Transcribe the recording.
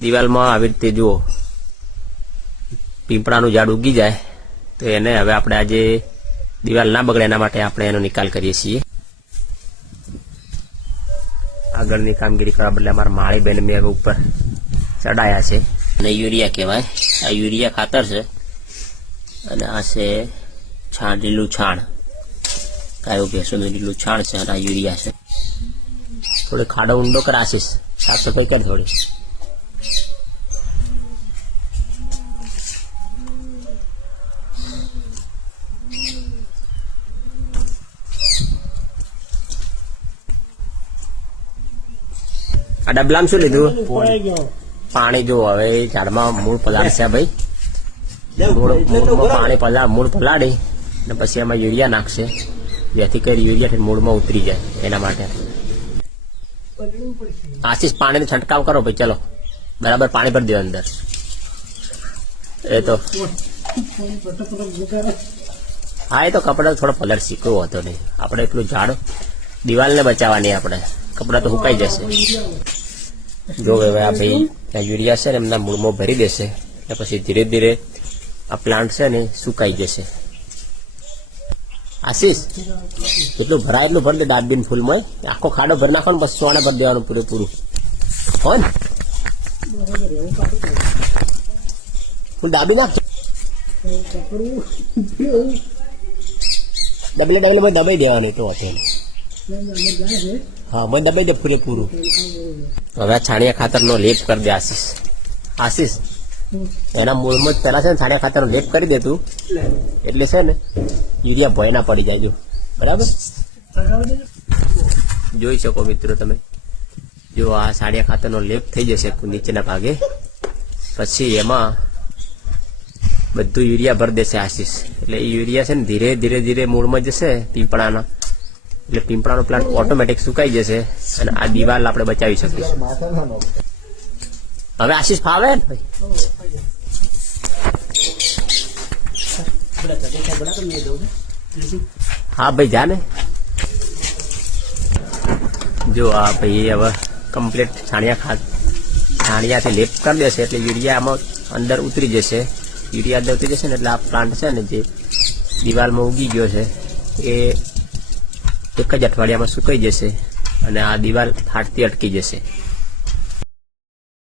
દિવાલમાં આવી રીતે જુઓ પીપળાનું ઝાડ ઉગી જાય તો એને હવે આપણે આજે દિવાલ ના બગડે એના માટે આપણે એનો નિકાલ કરીએ છીએ. આગળની કામગીરી કરવા બદલે અમારા માળીબેન મેં હવે ઉપર ચડાયા છે અને યુરિયા કહેવાય. આ યુરિયા ખાતર છે અને આ છે છાણ, લીલું છાણ, ગાયો ભેંસોનું લીલું છાણ છે અને આ યુરિયા છે. થોડી ખાડો ઊંડો કરાશીશ, સાફ સફાઈ કરી થોડી. આ ડબલામાં શું લીધું? પાણી. જો હવે ઝાડમાં મૂળ પલાળશે ભાઈ, મૂળ પલાળી ને પછી એમાં યુરિયા નાખશે, જેથી કરી યુરિયા મૂળમાં ઉતરી જાય એના માટે. આશીષ પાણીનો છંટકાવ કરો ભાઈ, ચલો બરાબર પાણી ભરી દો અંદર. એ તો હા, એ તો કપડા થોડો પલર શીખવો હતો નહીં, આપણે એટલું ઝાડ દિવાલને બચાવવાની, આપણે કપડા તો સુકાઈ જશે. જો હવે આ ભાઈ યુરિયા છે ને એમના મૂળમાં ભરી દેશે એટલે પછી ધીરે ધીરે આ પ્લાન્ટ છે ને સુકાઈ જશે. આશીષ જેટલું ભરાય એટલું ભરી દે, ડાબીન ફૂલમાં આખો ખાડો ભરી નાખો ને બસ સોને ભરી દેવાનું પૂરેપૂરું. હો ને હું ડાબી નાખજો, ડબલે દબાઈ દેવાની તો હતું. હા, મને દબાઈ દે પૂરેપૂરું. હવે આ છાણિયા ખાતરનો લેપ કરી દે આશીષ. આશીષ એના મૂળમાં જ પેલા છે ને છાણિયા ખાતરનો લેપ કરી દે તું, એટલે છે ને યુરિયા ભય ના પડી જાય. જો બરાબર જોઈ શકો મિત્રો તમે, જો આ છાણિયા ખાતરનો લેપ થઈ જશે નીચેના ભાગે, પછી એમાં બધું યુરિયા ભરી દેશે આશીષ. એટલે એ યુરિયા છે ને ધીરે ધીરે ધીરે મૂળમાં જશે પીપળાના, એટલે પીપળાનો પ્લાન્ટ ઓટોમેટિક સુકાઈ જશે અને આ દિવાલ આપણે બચાવી શકીશું. હવે આશીષ ફાવે ને ભાઈ? હા ભાઈ જા ને. જો આ ભાઈ હવે કમ્પ્લીટ છાણિયાથી લેપ કરી દેશે એટલે યુરિયા આમાં અંદર ઉતરી જશે. યુરિયા અંદર ઉતરી જશે ને એટલે આ પ્લાન્ટ છે ને જે દિવાલમાં ઉગી ગયો છે એ એક જ અઠવાડિયામાં સુકાઈ જશે અને આ દિવાલ ફાટતી અટકી જશે.